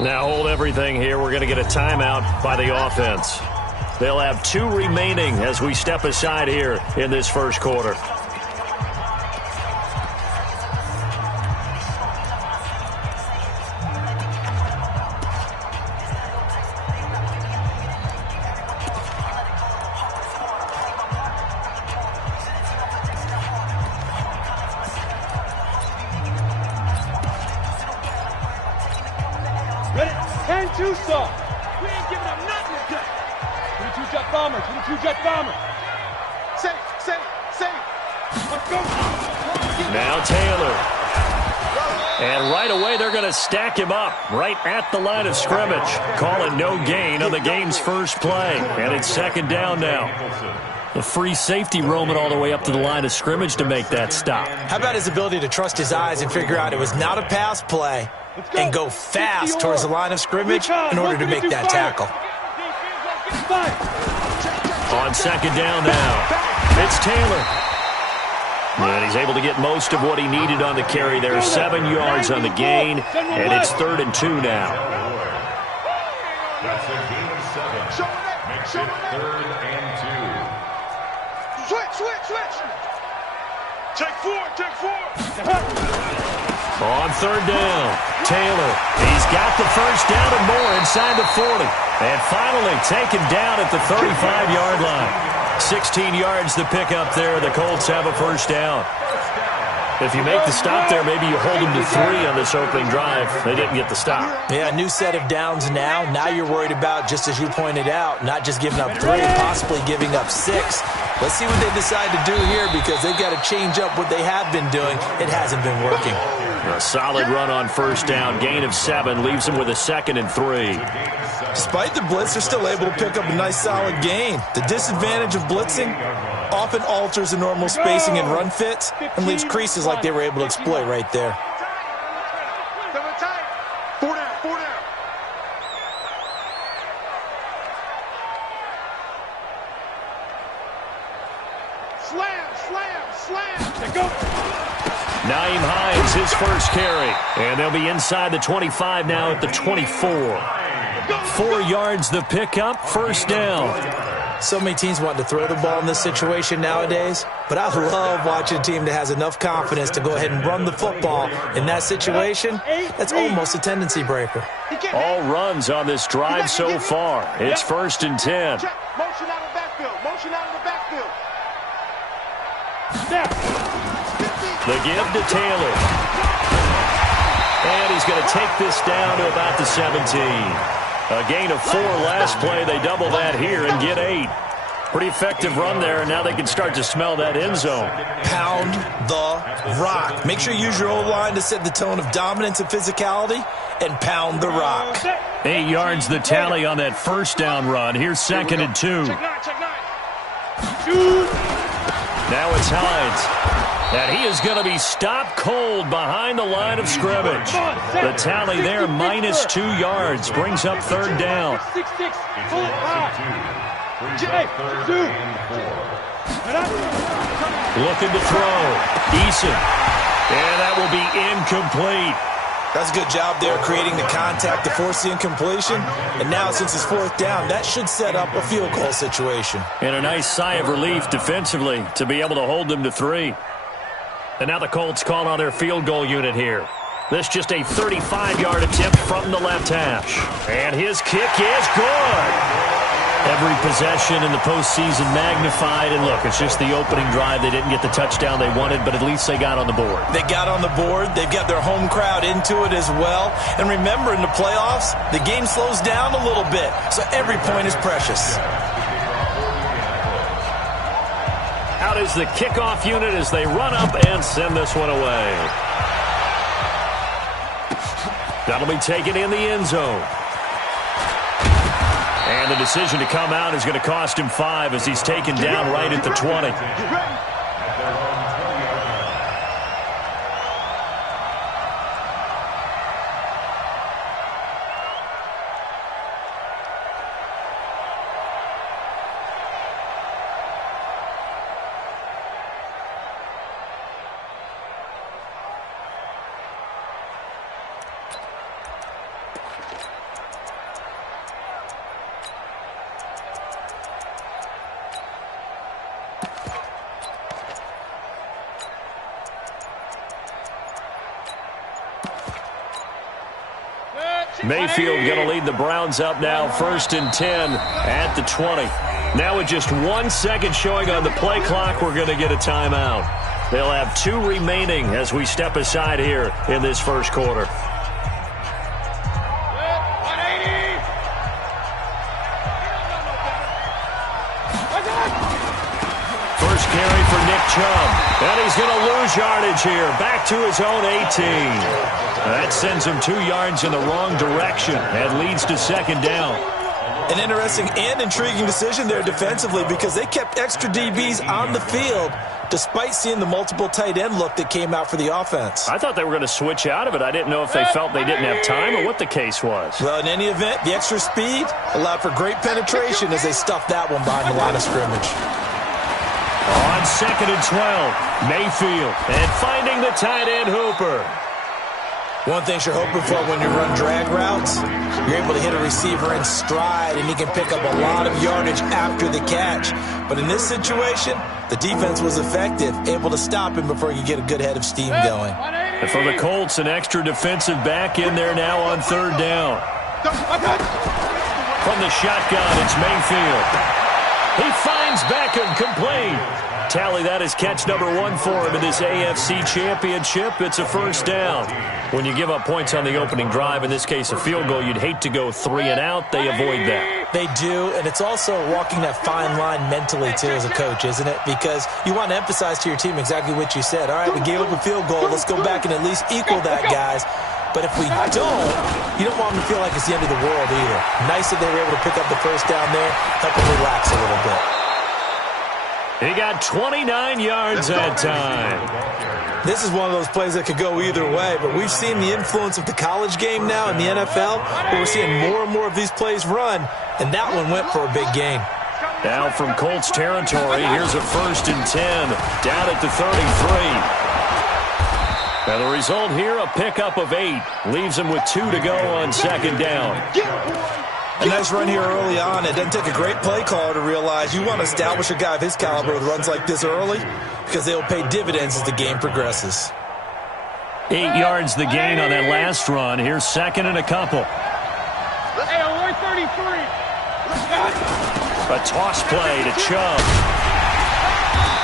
Now hold everything here. We're going to get a timeout by the offense. They'll have 2 remaining as we step aside here in this first quarter. Now Taylor. And right away they're going to stack him up right at the line of scrimmage. Calling no gain on the game's first play. And it's second down now. The free safety roaming all the way up to the line of scrimmage to make that stop. How about his ability to trust his eyes and figure out it was not a pass play and go fast towards the line of scrimmage in order to make that tackle. On second down now, it's Taylor. And he's able to get most of what he needed on the carry there. 7 yards on the gain, and it's 3rd and 2 now. That's a gain of 7. Makes it 3rd and 2. Switch. Take 4. On 3rd down, Taylor. He's got the first down and more inside the 40. And finally taken down at the 35-yard line. 16 yards to pick up there. The Colts have a first down. If you make the stop there, maybe you hold them to 3 on this opening drive. They didn't get the stop. Yeah, a new set of downs now. Now you're worried about, just as you pointed out, not just giving up 3, possibly giving up 6. Let's see what they decide to do here because they've got to change up what they have been doing. It hasn't been working. A solid run on first down. Gain of 7 leaves them with a 2nd and 3. Despite the blitz, they're still able to pick up a nice solid gain. The disadvantage of blitzing often alters the normal spacing and run fits and leaves creases like they were able to exploit right there. 4 down. Slam. Go. Naeem Hines, his first carry. And they'll be inside the 25 now at the 24. 4 yards the pickup, first down. So many teams want to throw the ball in this situation nowadays, but I love watching a team that has enough confidence to go ahead and run the football. In that situation, that's almost a tendency breaker. All runs on this drive so far. It's 1st and 10. Motion out of the backfield. The give to Taylor. And he's going to take this down to about the 17. A gain of 4 last play. They double that here and get 8. Pretty effective run there, and now they can start to smell that end zone. Pound the rock. Make sure you use your O-line to set the tone of dominance and physicality, and pound the rock. 8 yards the tally on that first down run. Here's 2nd and 2. Now it's Hines. And he is going to be stopped cold behind the line of scrimmage. The tally there, minus 2 yards, brings up 3rd down. Looking to throw. Eason. And that will be incomplete. That's a good job there creating the contact to force the incompletion. And now since it's 4th down, that should set up a field goal situation. And a nice sigh of relief defensively to be able to hold them to 3. And now the Colts call on their field goal unit here. This just a 35-yard attempt from the left hash. And his kick is good. Every possession in the postseason magnified. And look, it's just the opening drive. They didn't get the touchdown they wanted, but at least they got on the board. They got on the board. They've got their home crowd into it as well. And remember, in the playoffs, the game slows down a little bit. So every point is precious. Out is the kickoff unit as they run up and send this one away. That'll be taken in the end zone. And the decision to come out is going to cost him 5 as he's taken down right at the 20. Mayfield going to lead the Browns up now, 1st and 10 at the 20. Now with just 1 second showing on the play clock, we're going to get a timeout. They'll have 2 remaining as we step aside here in this first quarter. First carry for Nick Chubb. And he's going to lose yardage here. Back to his own 18. That sends him 2 yards in the wrong direction and leads to 2nd down. An interesting and intriguing decision there defensively because they kept extra DBs on the field despite seeing the multiple tight end look that came out for the offense. I thought they were going to switch out of it. I didn't know if they felt they didn't have time or what the case was. Well, in any event, the extra speed allowed for great penetration as they stuffed that one behind the line of scrimmage. On 2nd and 12, Mayfield, and finding the tight end Hooper. One thing you're hoping for when you run drag routes, you're able to hit a receiver in stride, and he can pick up a lot of yardage after the catch. But in this situation, the defense was effective, able to stop him before he could get a good head of steam going. And for the Colts, an extra defensive back in there now on 3rd down. From the shotgun, it's Mayfield. He finds Beckham, complete. Tally, that is catch number 1 for him in this AFC Championship. It's a 1st down. When you give up points on the opening drive, in this case a field goal, you'd hate to go 3 and out. They avoid that. They do, and it's also walking that fine line mentally, too, as a coach, isn't it? Because you want to emphasize to your team exactly what you said. All right, we gave up a field goal. Let's go back and at least equal that, guys. But if we don't, you don't want them to feel like it's the end of the world either. Nice that they were able to pick up the 1st down there, help them relax a little bit. He got 29 yards that time. This is one of those plays that could go either way, but we've seen the influence of the college game now in the NFL, where we're seeing more and more of these plays run, and that one went for a big gain. Now from Colts territory, here's a 1st and 10, down at the 33. Now the result here, a pickup of 8, leaves him with 2 to go on 2nd down. A nice run here early on. It doesn't take a great play caller to realize you want to establish a guy of his caliber with runs like this early because they'll pay dividends as the game progresses. 8 yards the gain on that last run. Here's 2nd and a couple. Hey, 133. A toss play to Chubb.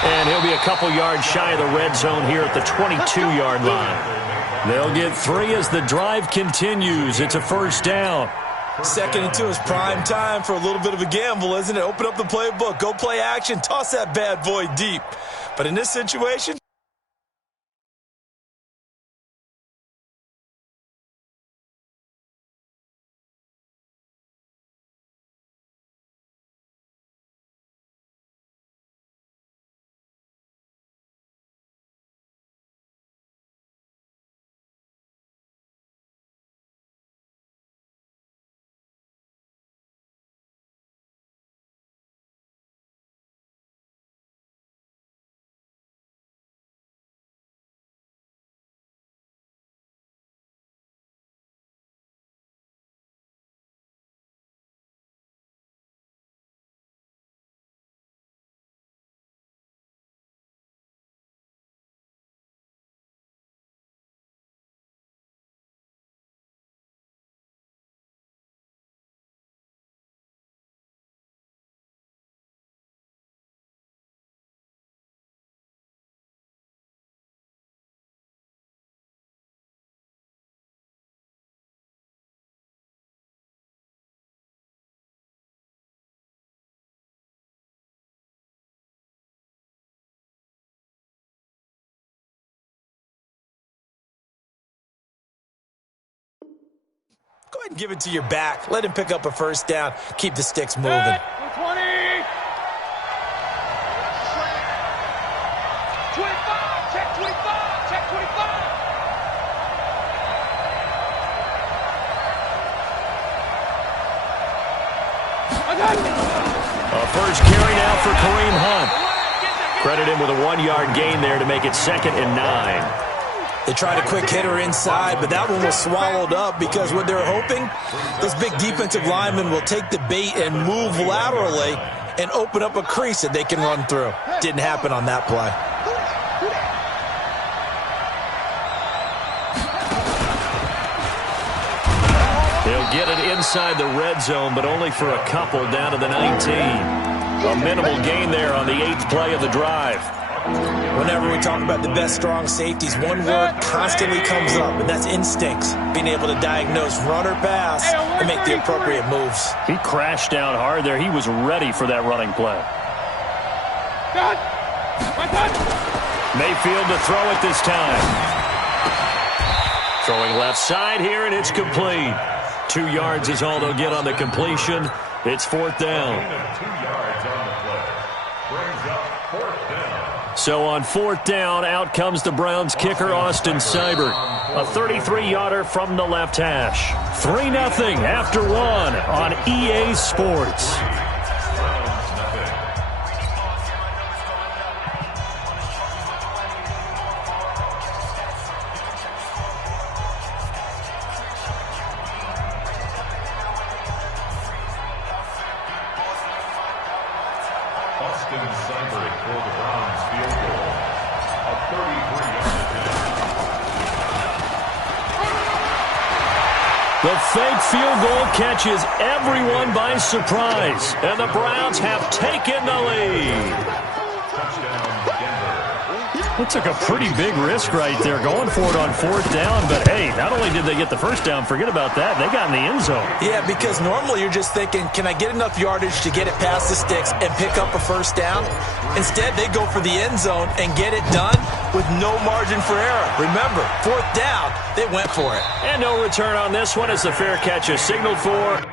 And he'll be a couple yards shy of the red zone here at the 22-yard line. They'll get 3 as the drive continues. It's a 1st down. 2nd and 2 is prime time for a little bit of a gamble, isn't it? Open up the playbook, go play action, toss that bad boy deep. But in this situation, go ahead and give it to your back. Let him pick up a 1st down. Keep the sticks moving. 20. Check 25. Check 25. A 1st carry now for Kareem Hunt. Credit him with a 1-yard gain there to make it 2nd and 9. They tried a quick hitter inside, but that one was swallowed up because what they're hoping, those big defensive linemen will take the bait and move laterally and open up a crease that they can run through. Didn't happen on that play. get it inside the red zone, but only for a couple down to the 19. A minimal gain there on the 8th play of the drive. Whenever we talk about the best strong safeties, one word constantly comes up, and that's instincts. Being able to diagnose run or pass and make the appropriate moves. He crashed down hard there. He was ready for that running play. Mayfield to throw it this time. Throwing left side here, and it's complete. 2 yards is all they'll get on the completion. It's 4th down. 2 yards on the play. Brings up 4th down. So on 4th down, out comes the Browns kicker, Austin Seibert. A 33-yarder from the left hash. 3-0 after 1 on EA Sports. Austin Seibert for the Browns field goal. A 33-yard attempt. The fake field goal catches everyone by surprise, and the Browns have taken the lead. Touchdown, Denver. It took a pretty big risk right there going for it on 4th down, but hey, not only did they get the first down, forget about that, they got in the end zone. Yeah, because normally you're just thinking, can I get enough yardage to get it past the sticks and pick up a first down? Instead, they go for the end zone and get it done with no margin for error. Remember, 4th down, they went for it. And no return on this one as the fair catch is signaled for.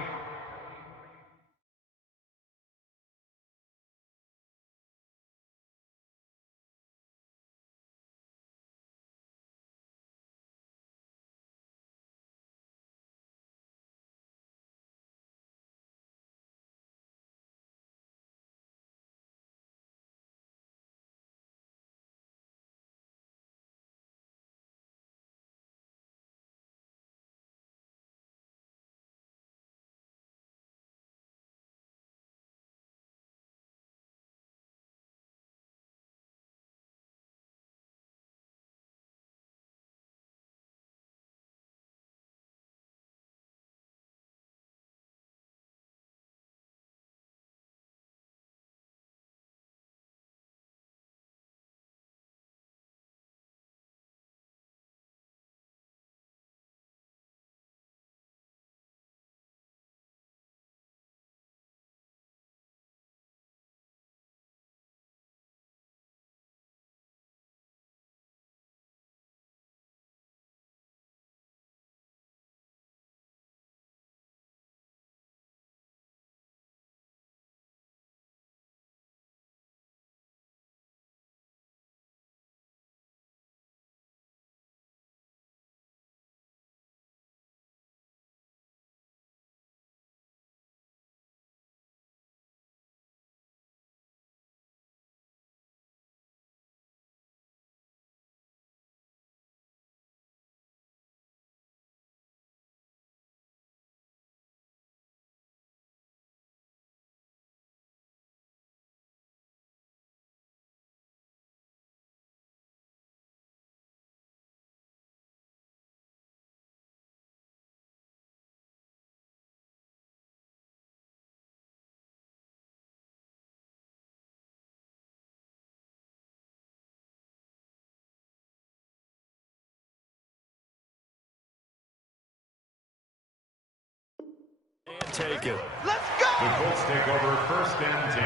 And take it. Let's go! The Colts take over 1st and 10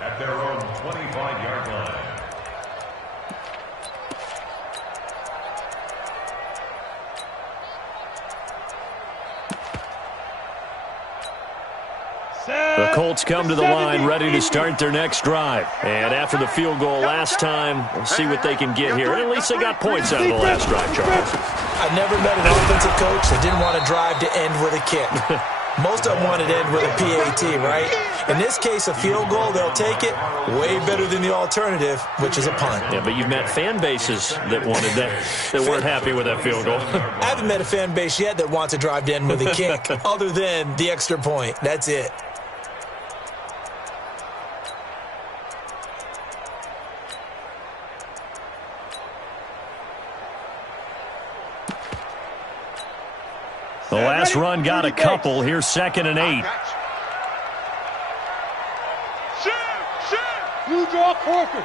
at their own 25-yard line. The Colts come to the line ready to start their next drive. And after the field goal last time, we'll see what they can get here. At least they got points out of the last drive, Charles. I've never met an offensive coach that didn't want to drive to end with a kick. Most of them wanted to end with a PAT, right? In this case, a field goal, they'll take it. Way better than the alternative, which is a punt. Yeah, but you've met fan bases that wanted that weren't happy with that field goal. I haven't met a fan base yet that wants to drive to end with a kick, other than the extra point. That's it. The last run got a couple. Here's 2nd and 8. You draw corkers.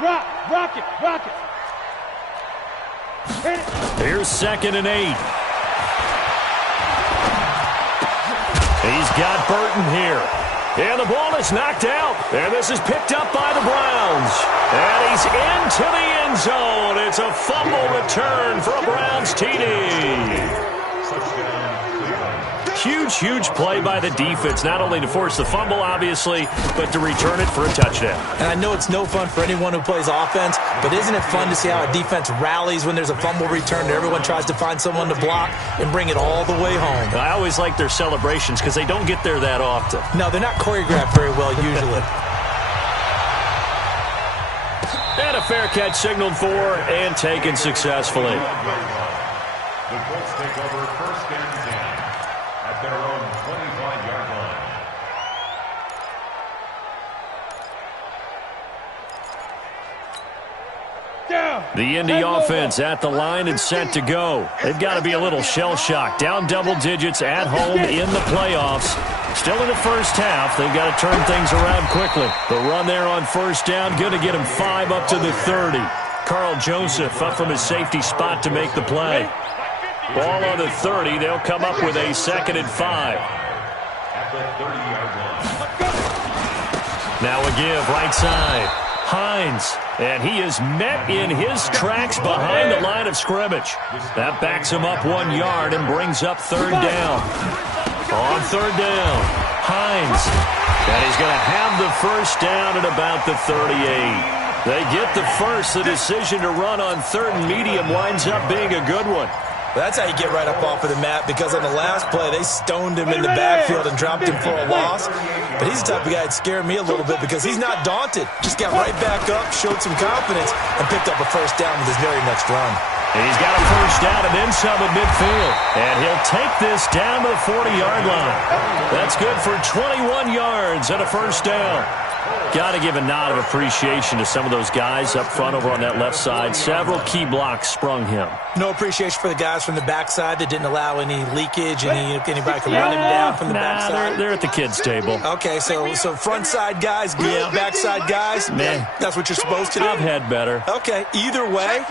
Rock it. Hit it. Here's 2nd and 8. He's got Burton here. And the ball is knocked out. And this is picked up by the Browns. And he's into the end zone. It's a fumble return for a Browns TD. Huge play by the defense, not only to force the fumble, obviously, but to return it for a touchdown. And I know it's no fun for anyone who plays offense, but isn't it fun to see how a defense rallies when there's a fumble return and everyone tries to find someone to block and bring it all the way home? I always like their celebrations because they don't get there that often. No, they're not choreographed very well usually. And a fair catch signaled for and taken successfully. The Colts take over 1st and 10 at their own 25-yard line. The Indy offense at the line and set to go. They've got to be a little shell-shocked. Down double digits at home in the playoffs. Still in the first half. They've got to turn things around quickly. The run there on 1st down, going to get him 5 up to the 30. Carl Joseph up from his safety spot to make the play. Ball on the 30. They'll come up with a 2nd and 5. At the 30-yard line. Now a give, right side. Hines, and he is met in his tracks behind the line of scrimmage. That backs him up 1 yard and brings up 3rd down. On 3rd down, Hines, and he's going to have the 1st down at about the 38. They get the first. The decision to run on 3rd and medium winds up being a good one. That's how you get right up off of the mat, because on the last play, they stoned him in the backfield and dropped him for a loss. But he's the type of guy that scared me a little bit because he's not daunted. Just got right back up, showed some confidence, and picked up a 1st down with his very next run. And he's got a 1st down and then some at midfield. And he'll take this down to the 40-yard line. That's good for 21 yards and a 1st down. Got to give a nod of appreciation to some of those guys up front over on that left side. Several key blocks sprung him. No appreciation for the guys from the backside that didn't allow any leakage, anybody could run him down from the backside. They're at the kids' table. Okay, so front side guys, good. Backside guys, man, that's what you're supposed to do. I've had better. Okay, either way,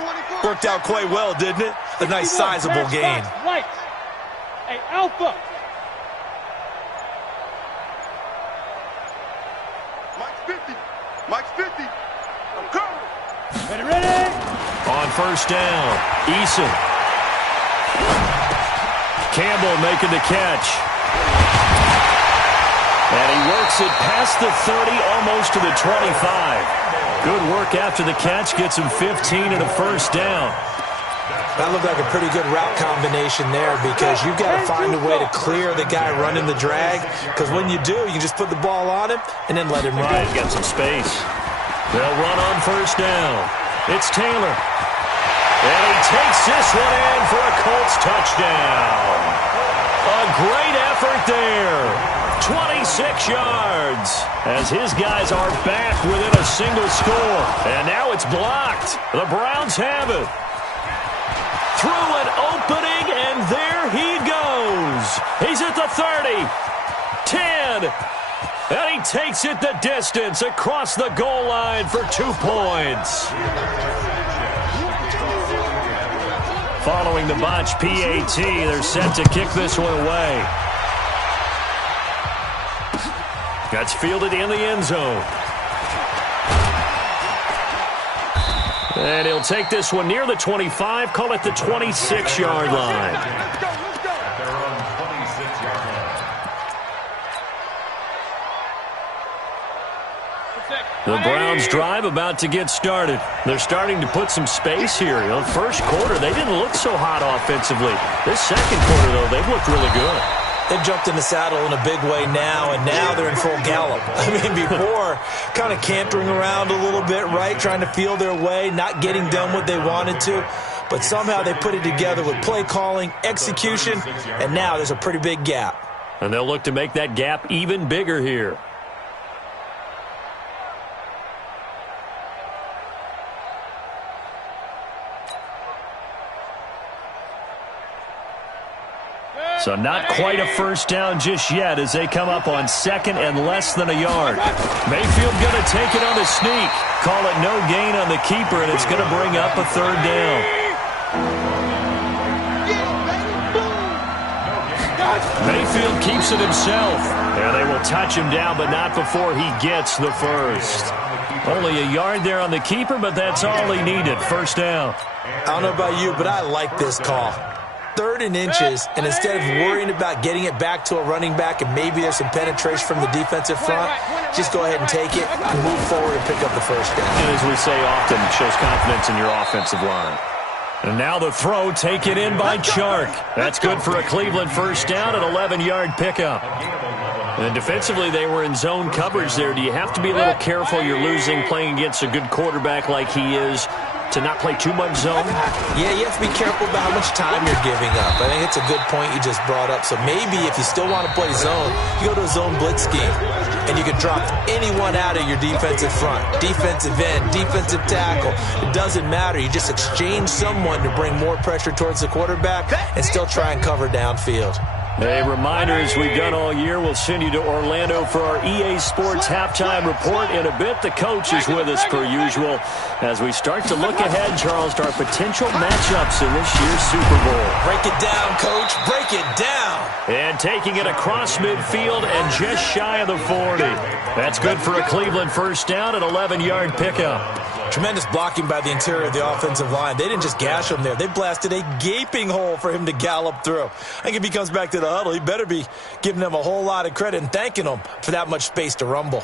worked out quite well, didn't it? A nice sizable gain. Right. Hey, Alpha. Mike's 50. I'm coming. Ready. On 1st down, Eason. Campbell making the catch. And he works it past the 30, almost to the 25. Good work after the catch. Gets him 15 and a 1st down. That looked like a pretty good route combination there, because you've got to find a way to clear the guy running the drag, because when you do, you can just put the ball on him and then let him run. He's got some space. They'll run on 1st down. It's Taylor. And he takes this one in for a Colts touchdown. A great effort there. 26 yards as his guys are back within a single score. And now it's blocked. The Browns have it. Through an opening, and there he goes. He's at the 30, 10, and he takes it the distance across the goal line for 2 points. Following the botch PAT, they're set to kick this one away. That's fielded in the end zone. And he'll take this one near the 25, call it the 26-yard line. The Browns drive about to get started. They're starting to put some space here. You know, first quarter, they didn't look so hot offensively. This second quarter, though, they've looked really good. They've jumped in the saddle in a big way now, and now they're in full gallop. I mean, before, kind of cantering around a little bit, right, trying to feel their way, not getting done what they wanted to. But somehow they put it together with play calling, execution, and now there's a pretty big gap. And they'll look to make that gap even bigger here. So not quite a first down just yet as they come up on second and less than a yard. Mayfield going to take it on the sneak. Call it no gain on the keeper, and it's going to bring up a third down. Mayfield keeps it himself. Yeah, they will touch him down, but not before he gets the first. Only a yard there on the keeper, but that's all he needed. First down. I don't know about you, but I like this call. 3rd and inches, and instead of worrying about getting it back to a running back and maybe there's some penetration from the defensive front, just go ahead and take it and move forward and pick up the first down. And as we say often, it shows confidence in your offensive line. And now the throw taken in by Chark. That's good for a Cleveland first down, an 11-yard pickup. And defensively, they were in zone coverage there. Do you have to be a little careful? You're losing playing against a good quarterback like he is to not play too much zone? Yeah, you have to be careful about how much time you're giving up. I think it's a good point you just brought up. So maybe if you still want to play zone, you go to a zone blitz scheme, and you can drop anyone out of your defensive front, defensive end, defensive tackle. It doesn't matter. You just exchange someone to bring more pressure towards the quarterback and still try and cover downfield. A reminder, as we've done all year, we'll send you to Orlando for our EA Sports halftime report in a bit. The coach is with us per usual as we start to look ahead, Charles, to our potential matchups in this year's Super Bowl. Break it down, Coach. Break it down. And taking it across midfield and just shy of the 40. That's good for a Cleveland first down, an 11-yard pickup. Tremendous blocking by the interior of the offensive line. They didn't just gash him there. They blasted a gaping hole for him to gallop through. I think if he comes back to the huddle, he better be giving them a whole lot of credit and thanking them for that much space to rumble.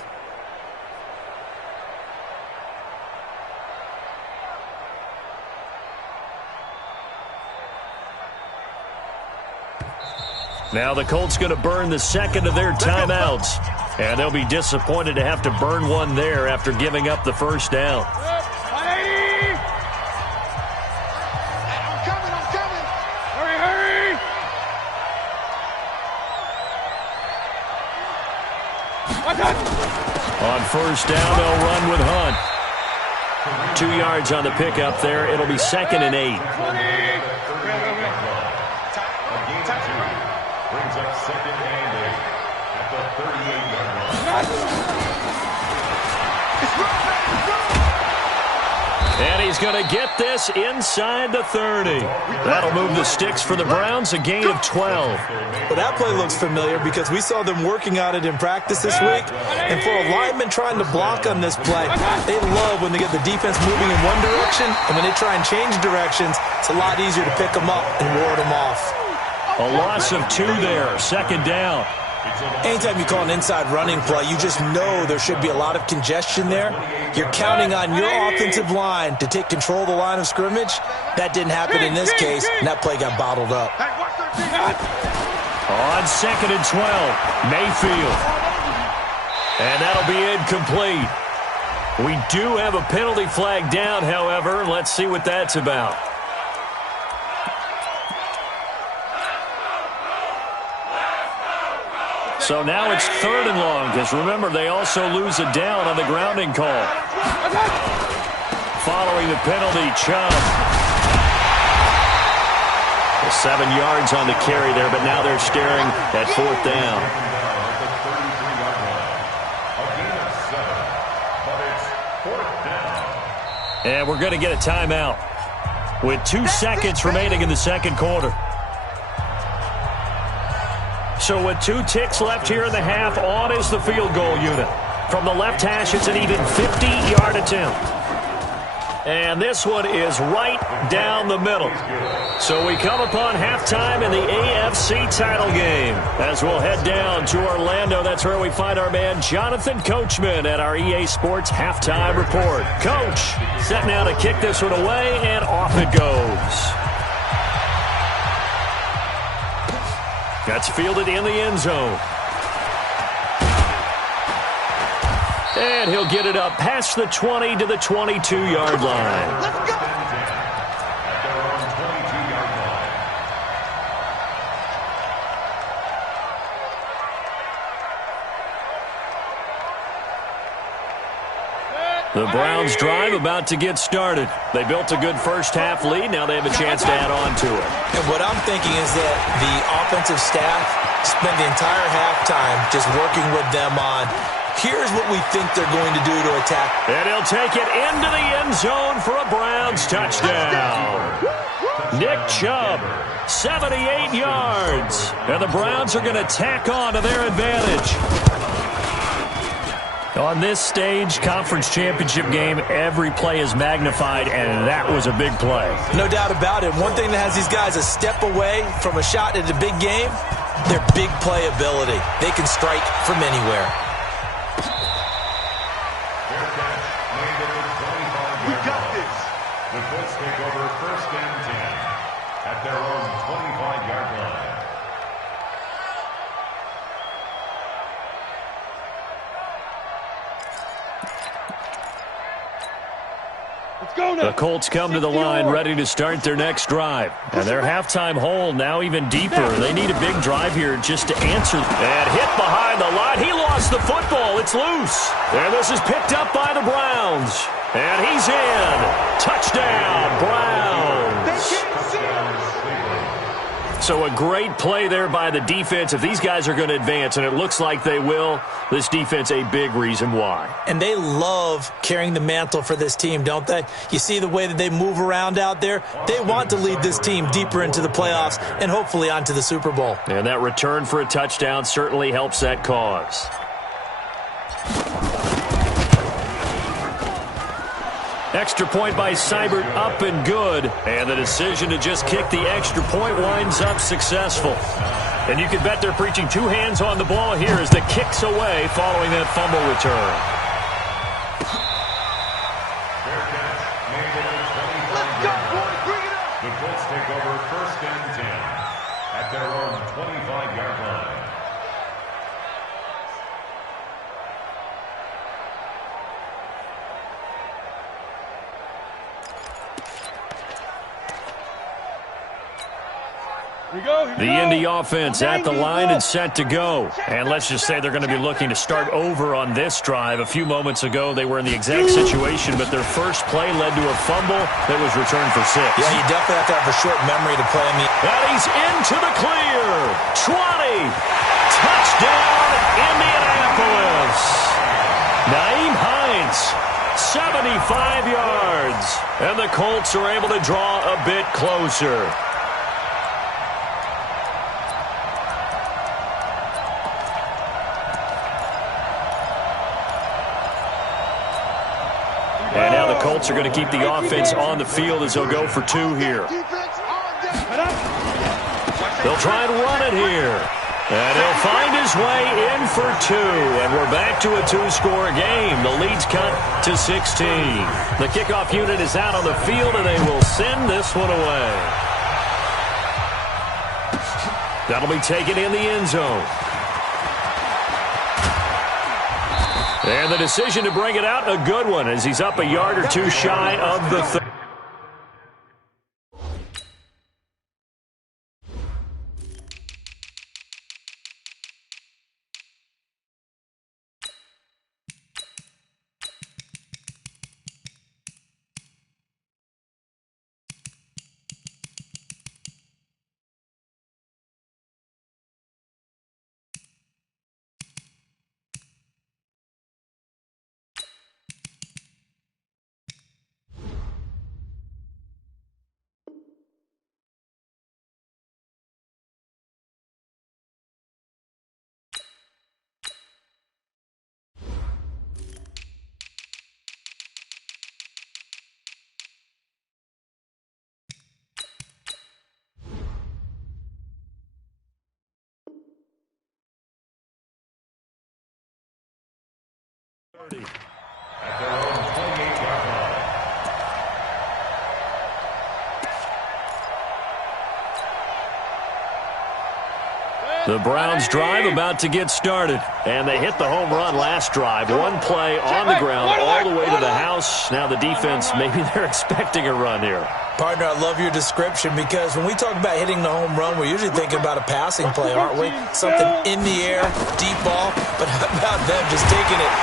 Now the Colts going to burn the second of their timeouts. And they'll be disappointed to have to burn one there after giving up the first down. I'm coming. Hurry. On first down, they'll run with Hunt. 2 yards on the pickup there. It'll be 2nd and 8. Brings up 2nd and 8 at the 38-yard line. And he's going to get this inside the 30. That'll move the sticks for the Browns, a gain of 12. Well, that play looks familiar because we saw them working on it in practice this week. And for a lineman trying to block on this play, they love when they get the defense moving in one direction, and when they try and change directions, it's a lot easier to pick them up and ward them off. A loss of 2 there, 2nd down. Anytime you call an inside running play, you just know there should be a lot of congestion there. You're counting on your offensive line to take control of the line of scrimmage. That didn't happen in this case, and that play got bottled up. On 2nd and 12, Mayfield. And that'll be incomplete. We do have a penalty flag down, however. Let's see what that's about. So now it's 3rd and long, because remember, they also lose a down on the grounding call. Following the penalty, Chubb. 7 yards on the carry there, but now they're staring at 4th down. And we're going to get a timeout with 2 seconds remaining in the second quarter. So with 2 ticks left here in the half, on is the field goal unit. From the left hash, it's an even 50-yard attempt. And this one is right down the middle. So we come upon halftime in the AFC title game. As we'll head down to Orlando, that's where we find our man Jonathan Coachman at our EA Sports halftime report. Coach, set now to kick this one away, and off it goes. That's fielded in the end zone. And he'll get it up past the 20 to the 22-yard line. Let's go. The Browns drive about to get started. They built a good first-half lead. Now they have a chance to add on to it. And what I'm thinking is that the offensive staff spent the entire halftime just working with them on, here's what we think they're going to do to attack. And he'll take it into the end zone for a Browns touchdown. Nick Chubb, 78 yards. And the Browns are going to tack on to their advantage. On this stage, conference championship game, every play is magnified, and that was a big play. No doubt about it. One thing that has these guys a step away from a shot at a big game, their big play ability. They can strike from anywhere. We got this. The Colts take over 1st and 10 at their own 25-yard line. The Colts come to the line ready to start their next drive. And their halftime hole now even deeper. They need a big drive here just to answer. And hit behind the line. He lost the football. It's loose. And this is picked up by the Browns. And he's in. Touchdown, Browns. So a great play there by the defense. If these guys are going to advance, and it looks like they will, this defense a big reason why. And they love carrying the mantle for this team, don't they? You see the way that they move around out there? They want to lead this team deeper into the playoffs and hopefully onto the Super Bowl. And that return for a touchdown certainly helps that cause. Extra point by Seibert, up and good. And the decision to just kick the extra point winds up successful. And you can bet they're preaching two hands on the ball here as the kick's away following that fumble return. Let's go, boys. Bring it up. The Colts take over 1st and 10 at their own 25-yard line. The Indy offense at the line and set to go. And let's just say they're going to be looking to start over on this drive. A few moments ago, they were in the exact situation, but their first play led to a fumble that was returned for 6. Yeah, you definitely have to have a short memory to play on the... And he's into the clear. 20. Touchdown, Indianapolis. Naeem Hines, 75 yards. And the Colts are able to draw a bit closer. And now the Colts are going to keep the offense on the field as they'll go for 2 here. They'll try and run it here. And he'll find his way in for 2. And we're back to a 2-score game. The lead's cut to 16. The kickoff unit is out on the field, and they will send this one away. That'll be taken in the end zone. And the decision to bring it out, a good one, as he's up a yard or 2 shy of the 30. At their own 28-yard line. The Browns drive about to get started. And they hit the home run last drive. One play on the ground all the way to the house. Now the defense, maybe they're expecting a run here. Partner, I love your description because when we talk about hitting the home run, we're usually thinking about a passing play, aren't we? Something in the air, deep ball. But how about them just taking it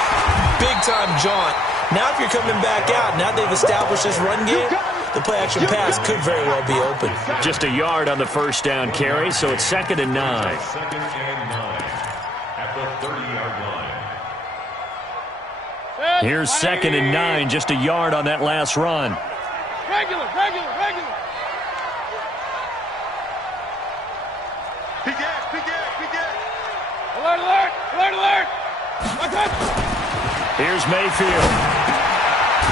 big-time jaunt Now if you're coming back out, now they've established this run game, the play-action pass could very well be open. Just a yard on the first down carry, so it's 2nd and 9. Second and 9 at the 30-yard line. Here's 2nd and 9, just a yard on that last run. Regular. Big gas. Alert. Here's Mayfield.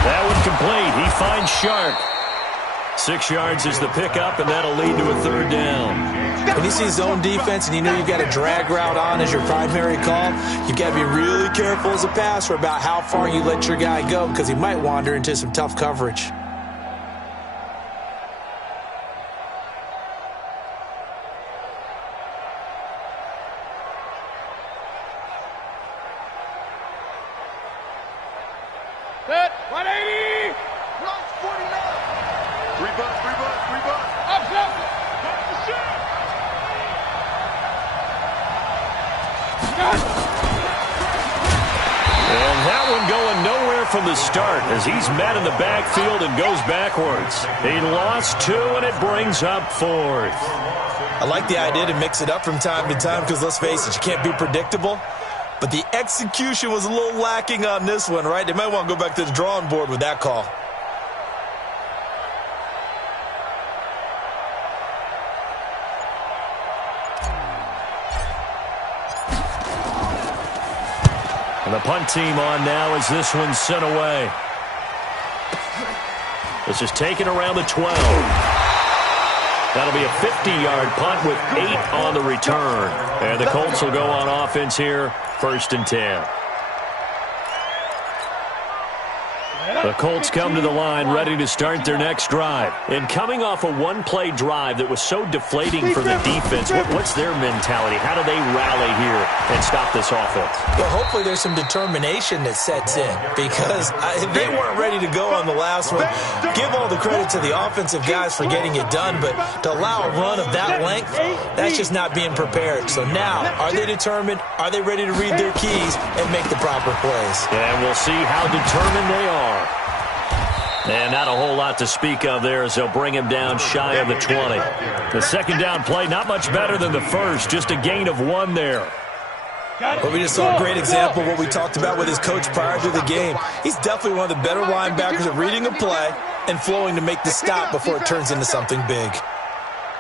That one complete. He finds Shark. 6 yards is the pickup, and that'll lead to a 3rd down. When you see zone defense and you know you've got a drag route on as your primary call, you've got to be really careful as a passer about how far you let your guy go because he might wander into some tough coverage. Set. 180. Runs 49. 3 bucks. Up. And that one going nowhere from the start as he's met in the backfield and goes backwards. He lost 2, and it brings up 4th. I like the idea to mix it up from time to time because, let's face it, you can't be predictable. But the execution was a little lacking on this one, right? They might want to go back to the drawing board with that call. And the punt team on now as this one's sent away. This is taken around the 12. That'll be a 50-yard punt with 8 on the return. And the Colts will go on offense here, 1st and 10. The Colts come to the line ready to start their next drive. And coming off a one-play drive that was so deflating for the defense, what's their mentality? How do they rally here and stop this offense? Well, hopefully there's some determination that sets in because they weren't ready to go on the last one. Give all the credit to the offensive guys for getting it done, but to allow a run of that length, that's just not being prepared. So now, are they determined? Are they ready to read their keys and make the proper plays? And we'll see how determined they are. And not a whole lot to speak of there as they'll bring him down shy of the 20. The second down play, not much better than the first, just a gain of 1 there. But we just saw a great example of what we talked about with his coach prior to the game. He's definitely one of the better linebackers at reading a play and flowing to make the stop before it turns into something big.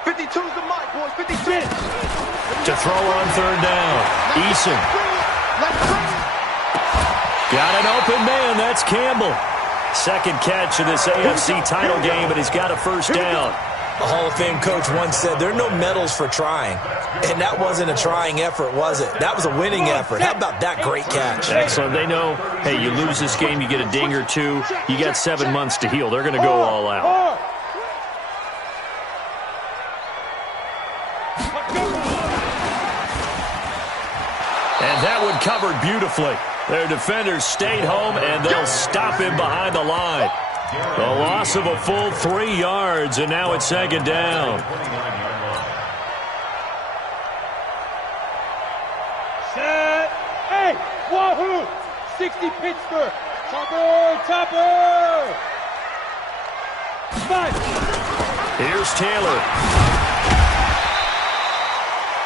52's the mark, boys. 52. To throw on 3rd down, Eason. Got an open man, that's Campbell. Second catch of this AFC title game, and he's got a 1st down. A Hall of Fame coach once said, there are no medals for trying. And that wasn't a trying effort, was it? That was a winning effort. How about that great catch? Excellent. They know, hey, you lose this game, you get a ding or 2. You got 7 months to heal. They're going to go all out. And that one covered beautifully. Their defenders stayed home, and they'll stop him behind the line. The loss of a full 3 yards, and now it's 2nd down. Set. Hey, wahoo! 60 Pittsburgh. Topper. 5. Here's Taylor.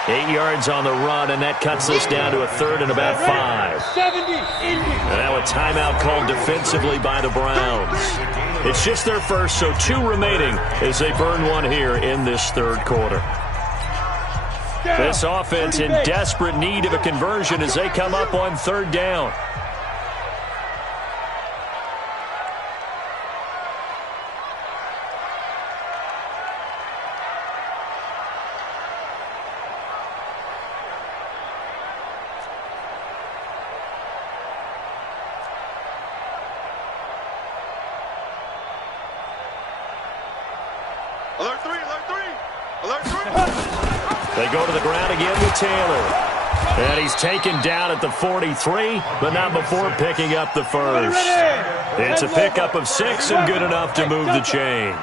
8 yards on the run, and that cuts us down to a 3rd and about 5. 70. And now a timeout called defensively by the Browns. It's just their first, so 2 remaining as they burn 1 here in this 3rd quarter. This offense in desperate need of a conversion as they come up on 3rd down. They go to the ground again with Taylor. And he's taken down at the 43, but not before picking up the first. It's a pickup of 6 and good enough to move the chains.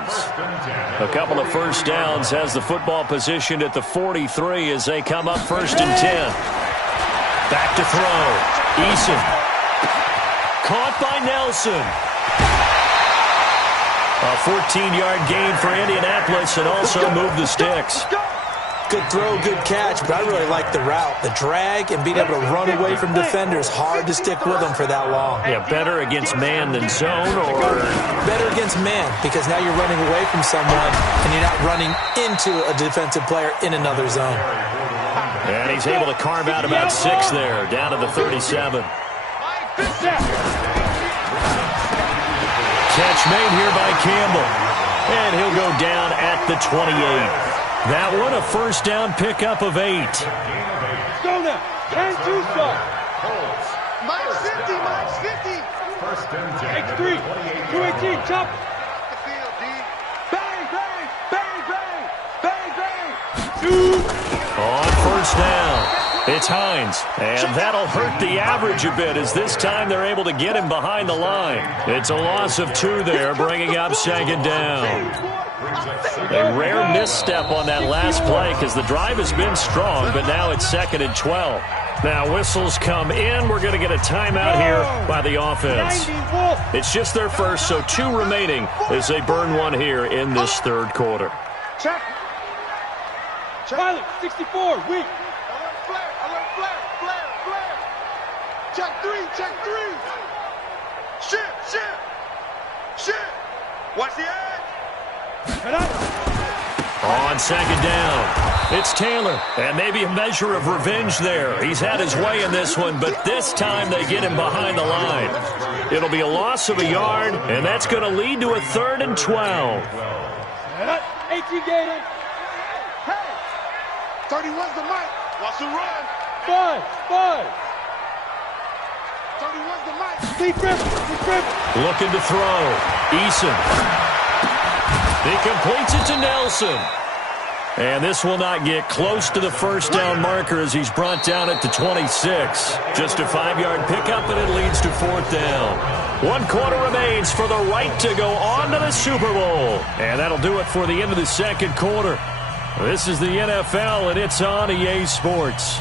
A couple of 1st downs has the football positioned at the 43 as they come up 1st and 10. Back to throw. Eason. Caught by Nelson. A 14-yard gain for Indianapolis and also moved the sticks. Good throw, good catch, but I really like the route. The drag and being able to run away from defenders, hard to stick with them for that long. Yeah, better against man than zone, or? Better against man, because now you're running away from someone and you're not running into a defensive player in another zone. And he's able to carve out about 6 there, down to the 37. Catch made here by Campbell. And he'll go down at the 28. That one, a first down pickup of 8. Go now. 10-2 start. Minus 50, minus 50. First and 10. X3. 218. Chop. The field, D. Bang, bang, bang, bang, bang, bang. Shoot. On first down, it's Hines. And that'll hurt the average a bit, as this time they're able to get him behind the line. It's a loss of 2 there, bringing up second down. A rare misstep on that last play because the drive has been strong, but now it's 2nd and 12. Now whistles come in. We're going to get a timeout here by the offense. It's just their first, so 2 remaining as they burn one here in this third quarter. Check. Pilot, 64, weak. Alert flare, alert flare, flare, flare. Check 3, check 3. Shit, shit, shit. Watch the edge. On second down, it's Taylor, and maybe a measure of revenge there. He's had his way in this one, but this time they get him behind the line. It'll be a loss of a yard, and that's going to lead to a 3rd and 12. 18 Gator. Hey, 31's the mic. Watch the run. 5. 31's the mic. Deep river. Looking to throw. Eason. He completes it to Nelson. And this will not get close to the first down marker as he's brought down at the 26. Just a 5-yard pickup, and it leads to 4th down. 1 quarter remains for the right to go on to the Super Bowl. And that'll do it for the end of the second quarter. This is the NFL, and it's on EA Sports.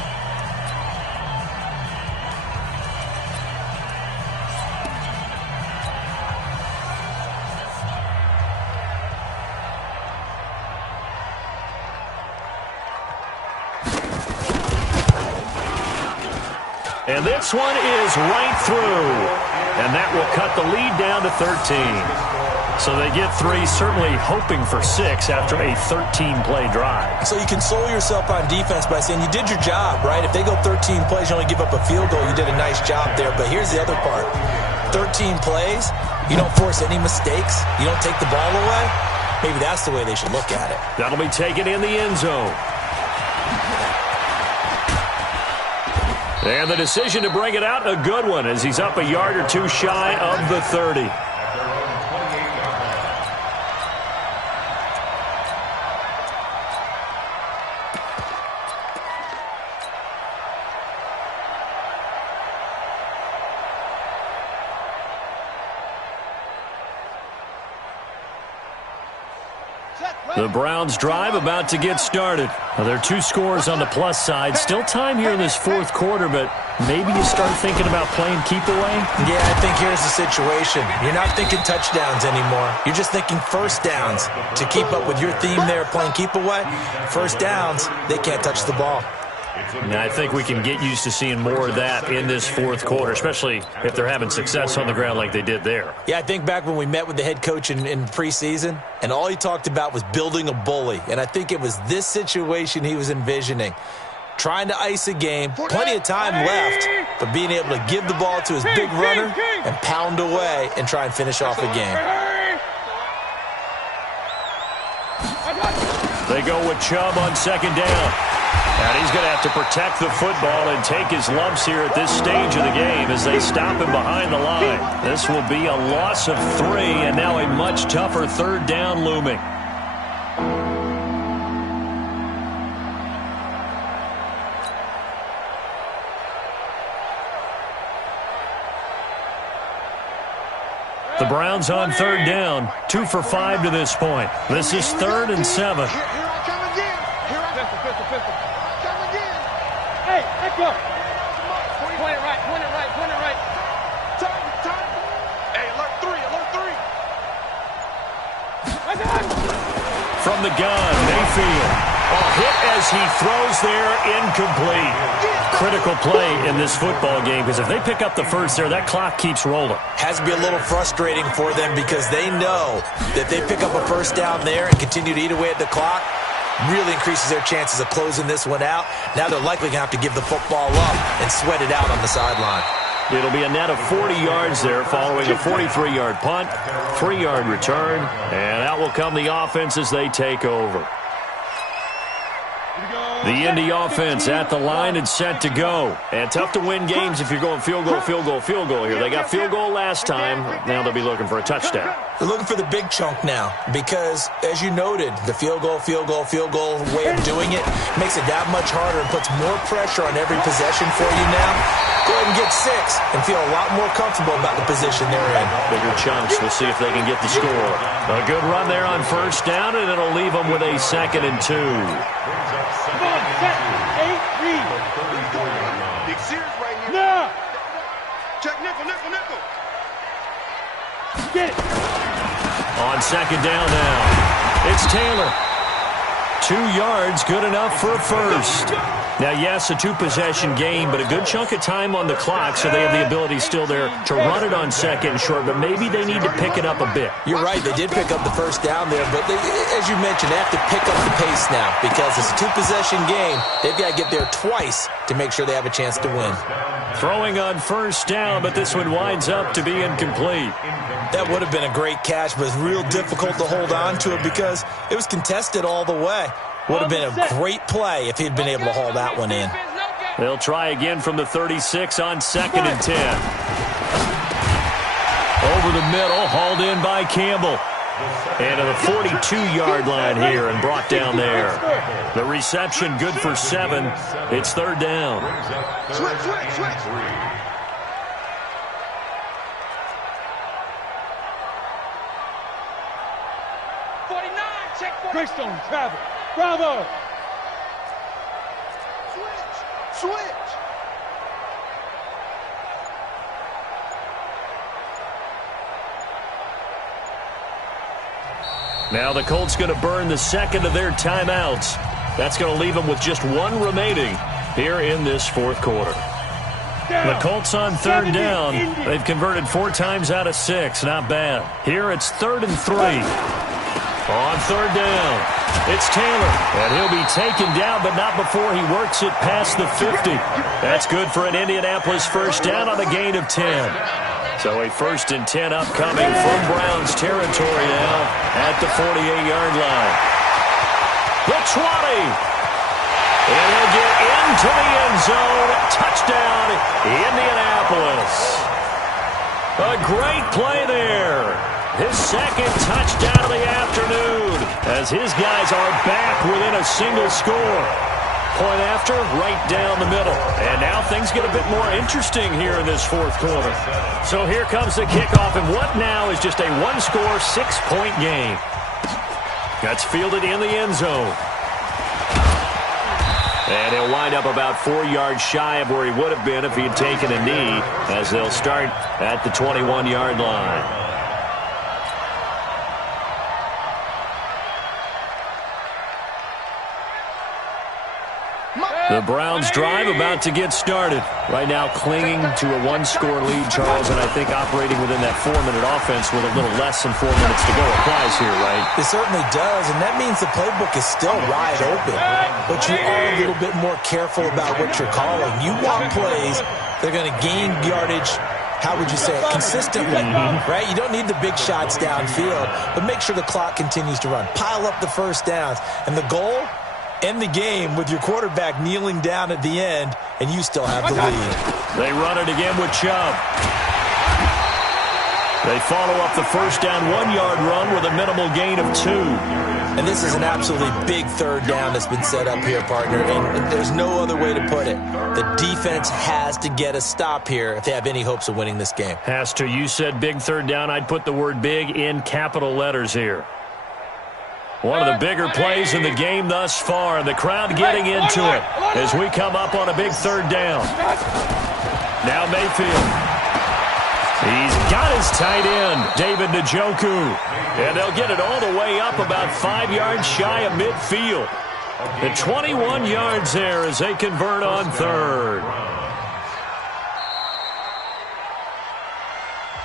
And this one is right through. And that will cut the lead down to 13. So they get 3, certainly hoping for 6 after a 13-play drive. So you console yourself on defense by saying you did your job, right? If they go 13 plays, you only give up a field goal, you did a nice job there. But here's the other part. 13 plays, you don't force any mistakes, you don't take the ball away. Maybe that's the way they should look at it. That'll be taken in the end zone. And the decision to bring it out, a good one, as he's up a yard or 2 shy of the 30. The Browns drive about to get started. Now, there are 2 scores on the plus side. Still time here in this 4th quarter, but maybe you start thinking about playing keep away? Yeah, I think here's the situation. You're not thinking touchdowns anymore. You're just thinking first downs. To keep up with your theme there, playing keep away, first downs, they can't touch the ball. Now, I think we can get used to seeing more of that in this 4th quarter, especially if they're having success on the ground like they did there. Yeah, I think back when we met with the head coach in preseason, and all he talked about was building a bully. And I think it was this situation he was envisioning. Trying to ice a game, plenty of time left, but being able to give the ball to his big runner and pound away and try and finish off a game. They go with Chubb on second down. And he's going to have to protect the football and take his lumps here at this stage of the game as they stop him behind the line. This will be a loss of 3, and now a much tougher 3rd down looming. The Browns on 3rd down, 2 for 5 to this point. This is 3rd and 7. Here I come again. Pistol. Come again. Hey, let's go. Point it right. Time. from the gun. Mayfield. Hit as he throws there, incomplete. Critical play in this football game because if they pick up the first there, that clock keeps rolling. Has to be a little frustrating for them because they know that they pick up a first down there and continue to eat away at the clock, really increases their chances of closing this one out. Now they're likely going to have to give the football up and sweat it out on the sideline. It'll be a net of 40 yards there following a 43-yard punt, 3-yard return, and out will come the offense as they take over. The Indy offense at the line and set to go. And tough to win games if you're going field goal, field goal, field goal here. They got field goal last time. Now they'll be looking for a touchdown. They're looking for the big chunk now because, as you noted, the field goal way of doing it makes it that much harder and puts more pressure on every possession for you now. Go ahead and get 6 and feel a lot more comfortable about the position they're in. Bigger chunks. We'll see if they can get the score. A good run there on first down, and it'll leave them with a 2nd and 2. Come on, set, 8, read. Big Sears right here. Now. Check nickel. Get it. On 2nd down now, it's Taylor. 2 yards, good enough for a first. Now, yes, a 2-possession game, but a good chunk of time on the clock, so they have the ability still there to run it on 2nd and short, but maybe they need to pick it up a bit. You're right. They did pick up the first down there, but as you mentioned, they have to pick up the pace now because it's a 2-possession game. They've got to get there twice to make sure they have a chance to win. Throwing on first down, but this one winds up to be incomplete. That would have been a great catch, but it's real difficult to hold on to it because it was contested all the way. Would have been a great play if he'd been able to haul that one in. They'll try again from the 36 on 2nd and 10. Over the middle, hauled in by Campbell. And to the 42-yard line here and brought down there. The reception good for 7. It's 3rd down. Switch. 49, check. Greystone, travel. Bravo. Switch. Now the Colts going to burn the 2nd of their timeouts. That's going to leave them with just 1 remaining here in this 4th quarter. The Colts on 3rd down. They've converted 4 times out of 6. Not bad. Here it's 3rd and 3. On 3rd down, it's Taylor, and he'll be taken down, but not before he works it past the 50. That's good for an Indianapolis first down on a gain of 10. So a 1st and 10 upcoming from Browns territory now at the 48-yard line. The 20. And he'll get into the end zone. Touchdown, Indianapolis. A great play there. His 2nd touchdown of the afternoon as his guys are back within a single score. Point after, right down the middle. And now things get a bit more interesting here in this 4th quarter. So here comes the kickoff, and what now is just a 1-score, 6-point game. That's fielded in the end zone. And he'll wind up about 4 yards shy of where he would have been if he had taken a knee, as they'll start at the 21-yard line. The Browns drive about to get started. Right now clinging to a 1-score lead, Charles, and I think operating within that 4-minute offense with a little less than 4 minutes to go applies here, right? It certainly does, and that means the playbook is still wide open. But you are a little bit more careful about what you're calling. You want plays that are going to gain yardage, how would you say it, consistently, right? You don't need the big shots downfield, but make sure the clock continues to run. Pile up the first downs, and the goal, end the game with your quarterback kneeling down at the end, and you still have the lead. They run it again with Chubb. They follow up the first down 1-yard run with a minimal gain of 2. And this is an absolutely big 3rd down that's been set up here, partner, and there's no other way to put it. The defense has to get a stop here if they have any hopes of winning this game. Has to. You said big 3rd down. I'd put the word big in capital letters here. One of the bigger plays in the game thus far, and the crowd getting into it as we come up on a big 3rd down. Now Mayfield. He's got his tight end, David Njoku. And they'll get it all the way up about 5 yards shy of midfield. And 21 yards there as they convert on third.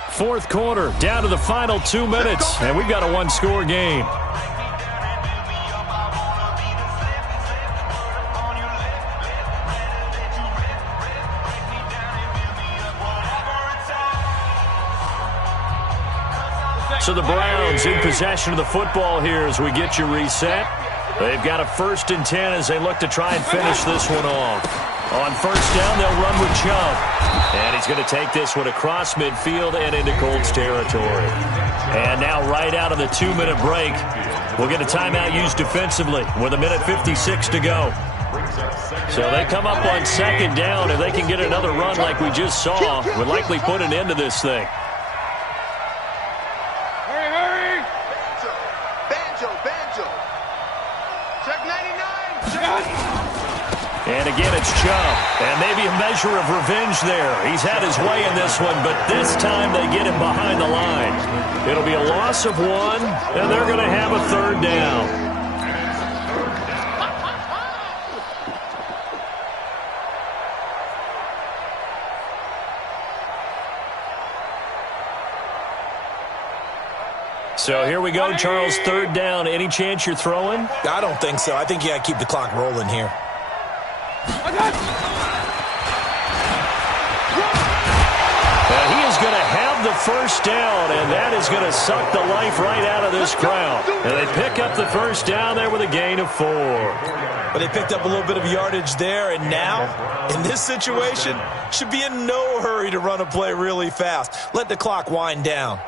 Fourth quarter, down to the final 2 minutes, and we've got a one-score game. So the Browns in possession of the football here as we get you reset. They've got a 1st and 10 as they look to try and finish this one off. On first down, they'll run with Chubb. And he's going to take this one across midfield and into Colts territory. And now right out of the 2-minute break, we'll get a timeout used defensively with 1:56 to go. So they come up on 2nd down. If they can get another run like we just saw, would likely put an end to this thing. Hurry! Banjo. Check 99. And again, it's Chubb. And maybe a measure of revenge there. He's had his way in this one, but this time they get him behind the line. It'll be a loss of 1, and they're going to have a 3rd down. So here we go, Charles, 3rd down. Any chance you're throwing? I don't think so. I think you got to keep the clock rolling here. He is going to have the 1st down, and that is going to suck the life right out of this crowd. And they pick up the 1st down there with a gain of 4. But they picked up a little bit of yardage there, and now, in this situation, should be in no hurry to run a play really fast. Let the clock wind down.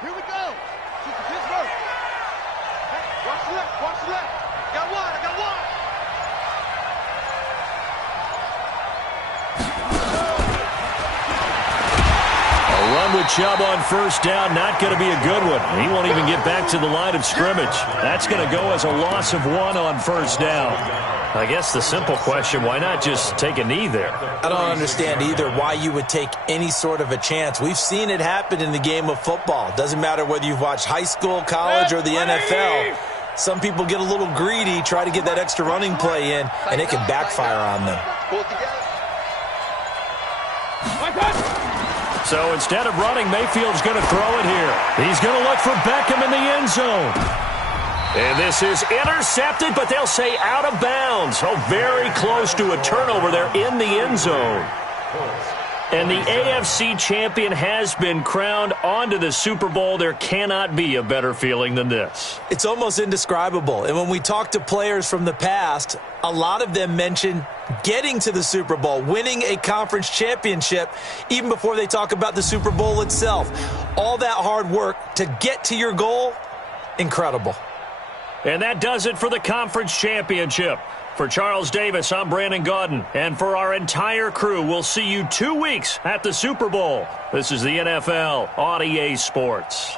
Here we go. Pittsburgh. Hey, watch the left. I got one. A run with Chubb on 1st down, not going to be a good one. He won't even get back to the line of scrimmage. That's going to go as a loss of 1 on 1st down. I guess the simple question, why not just take a knee there? I don't understand either why you would take any sort of a chance. We've seen it happen in the game of football. Doesn't matter whether you've watched high school, college, or the NFL. Some people get a little greedy, try to get that extra running play in, and it can backfire on them. So instead of running, Mayfield's going to throw it here. He's going to look for Beckham in the end zone. And this is intercepted, but they'll say out of bounds. Oh, very close to a turnover there in the end zone. And the AFC champion has been crowned onto the Super Bowl. There cannot be a better feeling than this. It's almost indescribable. And when we talk to players from the past, a lot of them mention getting to the Super Bowl, winning a conference championship, even before they talk about the Super Bowl itself. All that hard work to get to your goal, incredible. And that does it for the conference championship. For Charles Davis, I'm Brandon Gaudin. And for our entire crew, we'll see you 2 weeks at the Super Bowl. This is the NFL on EA Sports.